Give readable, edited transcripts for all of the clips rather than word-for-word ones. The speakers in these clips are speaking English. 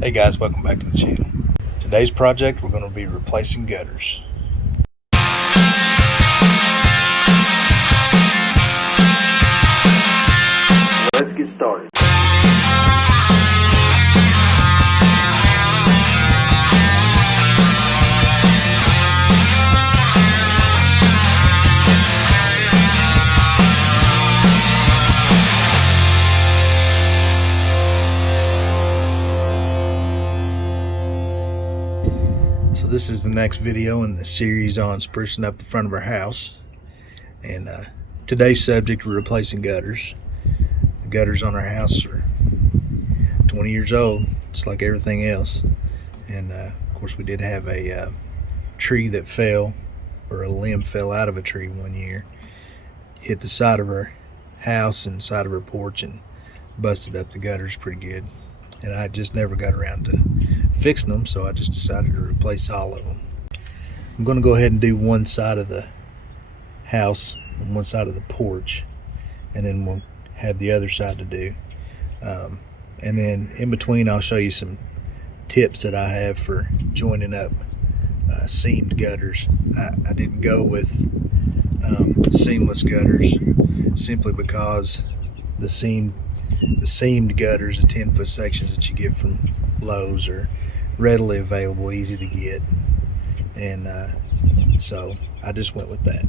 Hey guys, welcome back to the channel. Today's project, we're going to be replacing gutters. Let's get started. So this is the next video in the series on sprucing up the front of our house. And today's subject, we're replacing gutters. The gutters on our house are 20 years old, just like everything else. And of course we did have a tree that fell, or a limb fell out of a tree one year, hit the side of our house and side of our porch and busted up the gutters pretty good. And I just never got around to fixing them, so I just decided to replace all of them. I'm going to go ahead and do one side of the house and one side of the porch, and then we'll have the other side to do. And then in between I'll show you some tips that I have for joining up seamed gutters. I didn't go with seamless gutters simply because the seamed gutters, the 10-foot sections that you get from Lowe's, are readily available, easy to get, and so I just went with that.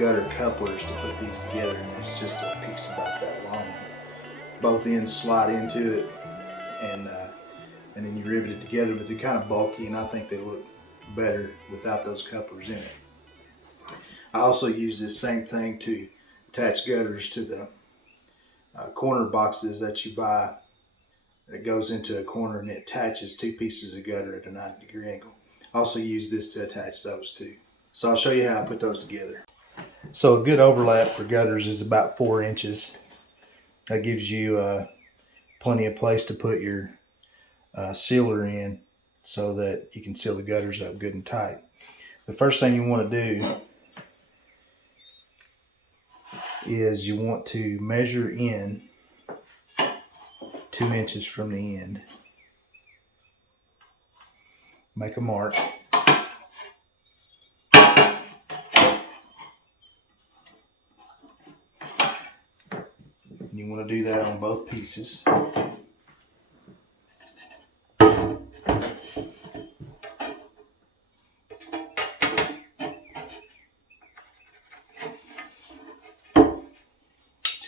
gutter couplers to put these together, and it's just a piece about that long. Both ends slide into it, and then you rivet it together, but they're kind of bulky, and I think they look better without those couplers in it. I also use this same thing to attach gutters to the corner boxes that you buy. It goes into a corner and it attaches two pieces of gutter at a 90-degree angle. I also use this to attach those two. So I'll show you how I put those together. So a good overlap for gutters is about 4 inches. That gives you plenty of place to put your sealer in so that you can seal the gutters up good and tight. The first thing you want to do is you want to measure in 2 inches from the end. Make a mark. You want to do that on both pieces.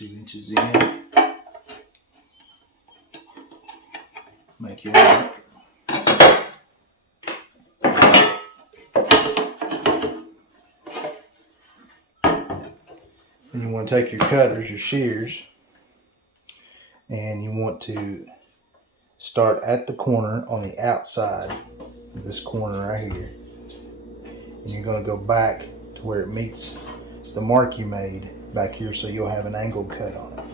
Inches in, make your mark. And you want to take your cutters, your shears, and you want to start at the corner on the outside of this corner right here. And you're going to go back to where it meets the mark you made back here, so you'll have an angled cut on it.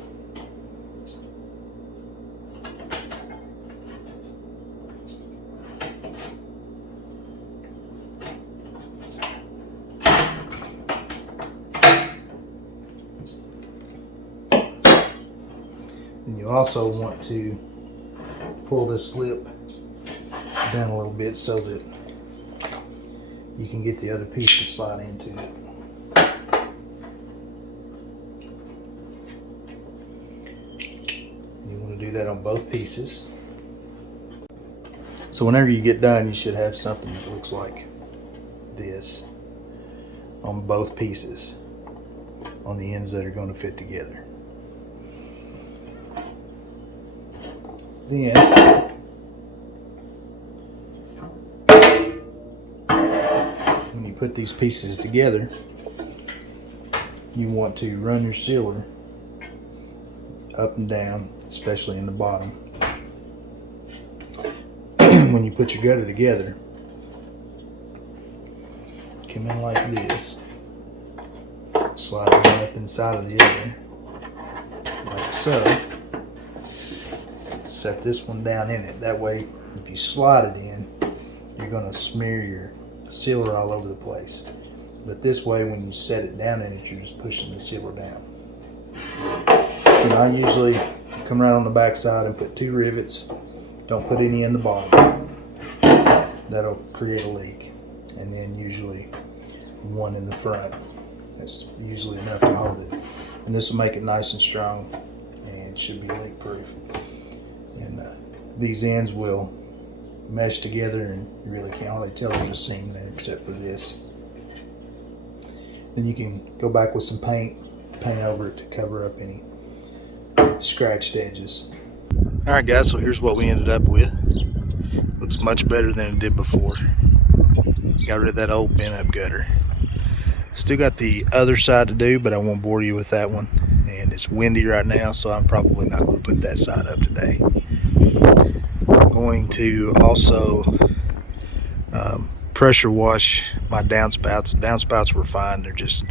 And you also want to pull this lip down a little bit so that you can get the other piece to slide into it. Do that on both pieces. So whenever you get done, you should have something that looks like this on both pieces, on the ends that are going to fit together. Then when you put these pieces together, you want to run your sealer up and down, especially in the bottom. When you put your gutter together, come in like this, slide one up inside of the other, like so. Set this one down in it. That way, if you slide it in, you're going to smear your sealer all over the place. But this way, when you set it down in it, you're just pushing the sealer down. And I usually come right on the back side and put 2 rivets. Don't put any in the bottom. That'll create a leak. And then usually 1 in the front. That's usually enough to hold it. And this will make it nice and strong, and it should be leak proof. And these ends will mesh together, and you really can't hardly tell there's a seam there except for this. Then you can go back with some paint over it to cover up any scratched edges. Alright guys, so here's what we ended up with. Looks much better than it did before. Got rid of that old bent up gutter. Still got the other side to do, but I won't bore you with that one. And it's windy right now, so I'm probably not going to put that side up today. I'm going to also pressure wash my downspouts. Downspouts were fine, they're just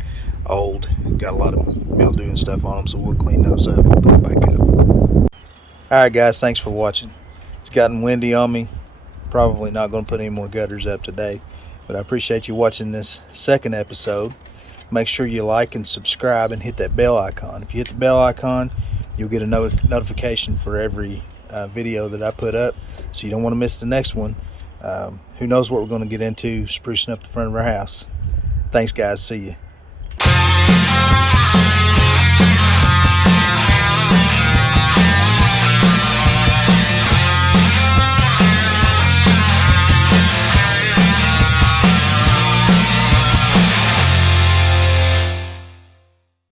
old, got a lot of mildew and stuff on them, so we'll clean those up and put them back up. Alright guys, thanks for watching. It's gotten windy on me. Probably not going to put any more gutters up today, but I appreciate you watching this second episode. Make sure you like and subscribe and hit that bell icon. If you hit the bell icon, you'll get a notification for every video that I put up, so you don't want to miss the next one. Who knows what we're going to get into sprucing up the front of our house. Thanks guys, see you.